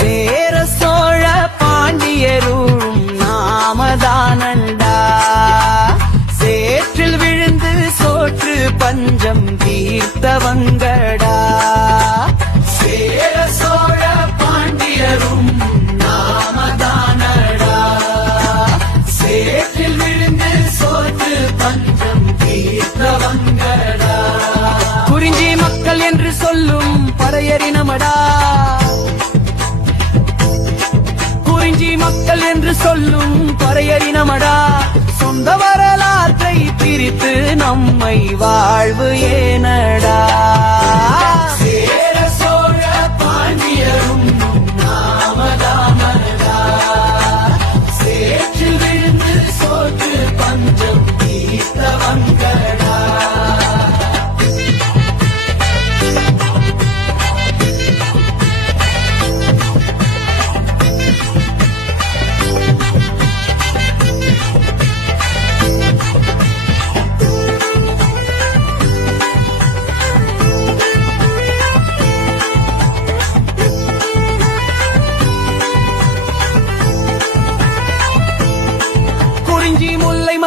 சேர சோழ பாண்டியரும் நாமதானண்டா. சேற்றில் விழுந்து சோற்று பஞ்சம் தீர்த்தவங்கடா. சேர சோழ பாண்டியரும் நாமதானடா. சேற்றில் விழுந்து சோற்று பஞ்சம் தீர்த்தவங்கடா. குறிஞ்சி மக்கள் என்று சொல்லும் பறையறினமடா என்று சொல்லும் பறையறினமடா சொந்த வரலாற்றை பிரித்து நம்மை வாழ்வு ஏன.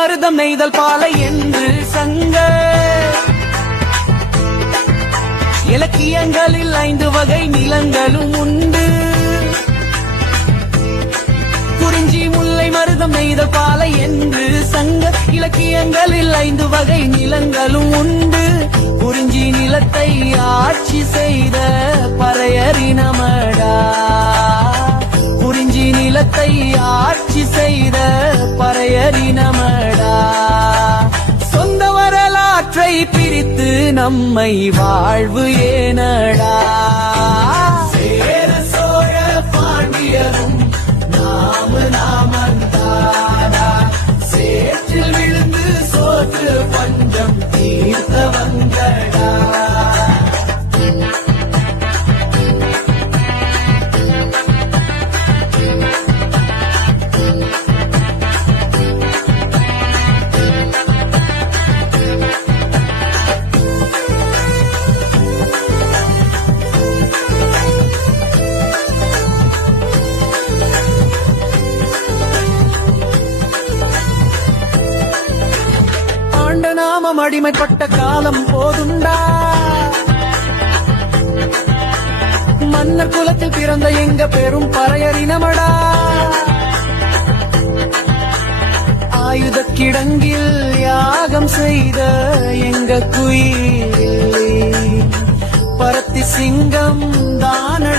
மருதம் நெய்தல் பாலை என்று சங்க. இலக்கியங்களில் ஐந்து வகை நிலங்களும் உண்டு. குறிஞ்சி முல்லை மருதம் நெய்தல் பாலை என்று சங்க. இலக்கியங்களில் ஐந்து வகை நிலங்களும் உண்டு. குறிஞ்சி நிலத்தை ஆட்சி செய்த பறையறினமடா குறிஞ்சி நிலத்தை ஆட்சி செய்த பறையறினமடா நம்மை வாழ்வு ஏனடா? சேர சோழ பாண்டியரும் நாம நாமந்தாடா சேற்றில் விழுந்து சோற்று பஞ்சம் தீர்த்த வந்த ஆண்ட நாமம் அடிமைப்பட்ட காலம் போதுண்டா. மன்னர் குலத்தில் பிறந்த எங்க பெரும் பறையறினமடா ஆயுத கிடங்கில் யாகம் செய்த எங்க குயில். பரத்தி சிங்கம் தானடா.